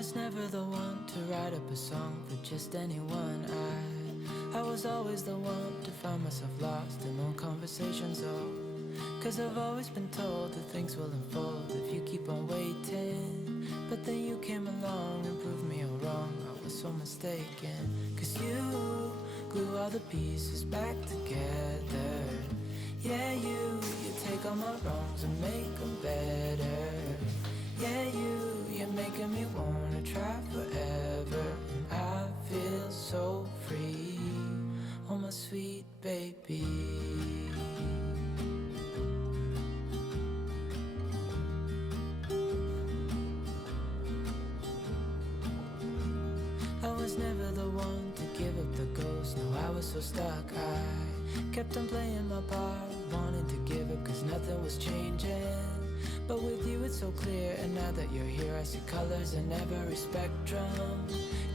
was never the one to write up a song for just anyone. I was always the one to find myself lost in long conversations. Oh, 'cause I've always been told that things will unfold if you keep on waiting. But then you came along and proved me all wrong. I was so mistaken. 'Cause you glue all the pieces back together. Yeah, you take all my wrongs and make them better. Yeah, you're making me wanna try forever. And I feel so free, oh my sweet baby. I was never the one to give up the ghost. No, I was so stuck. I kept on playing my part, wanted to give up 'cause nothing was changing. But with you it's so clear, and now that you're here I see colors in every spectrum.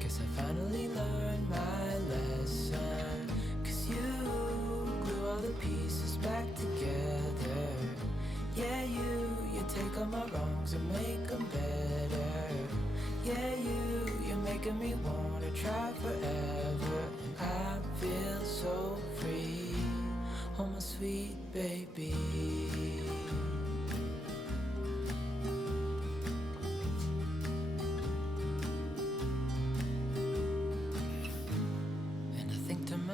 Guess I finally learned my lesson. 'Cause you glue all the pieces back together. Yeah, you take all my wrongs and make them better. Yeah, you're making me wanna try forever. And I feel so free, oh my sweet baby.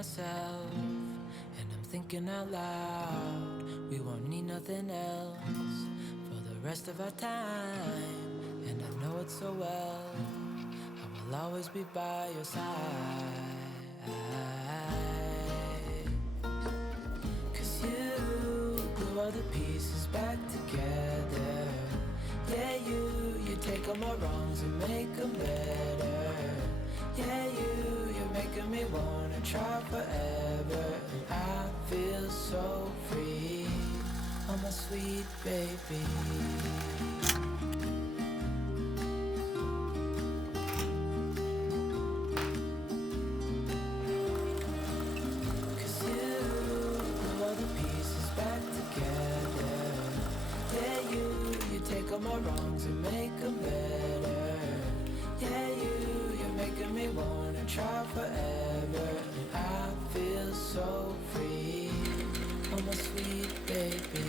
Myself, and I'm thinking out loud, we won't need nothing else for the rest of our time. And I know it so well, I will always be by your side. 'Cause you glue all the pieces back together. Yeah, you take all my wrongs and make them better. Yeah, you're making me wanna try forever. And I feel so free, oh my sweet baby. 'Cause you glue all the pieces back together. Yeah, you take all my wrongs and make them better. Yeah, you're making me wanna try forever. And I feel so free, oh my sweet baby.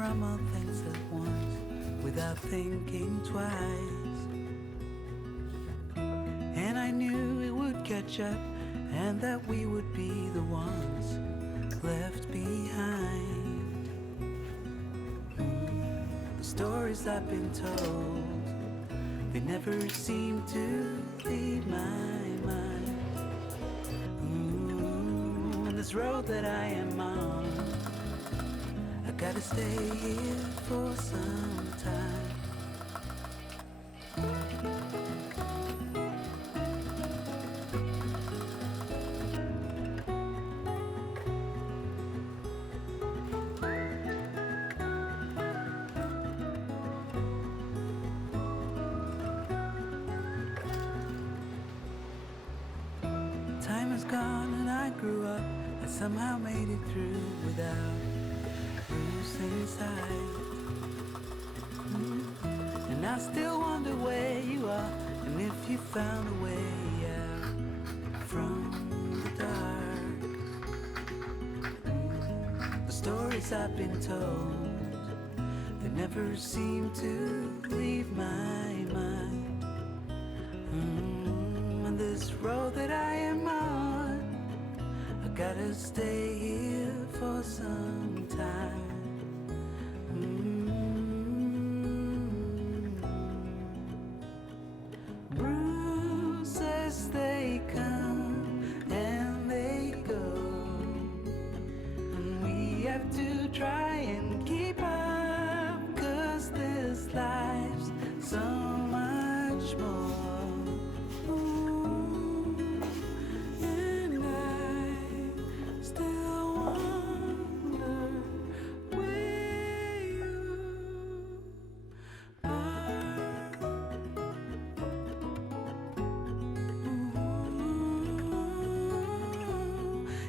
from all things at once without thinking twice. And I knew it would catch up and that we would be the ones left behind. The stories I've been told, they never seem to leave my mind. On this road that I am on, I gotta stay here for some time. Time is gone and I grew up. I somehow made it through without losing sight. And I still wonder where you are, and if you found a way out from the dark. The stories I've been told, they never seem to leave my mind. On this road that I am on, I gotta stay here for some time. Bruises, they come and they go, and we have to try and keep up, 'cause this life's so much more. And I still wonder where you are.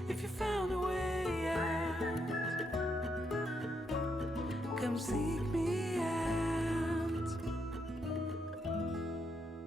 If you found a way out, come seek me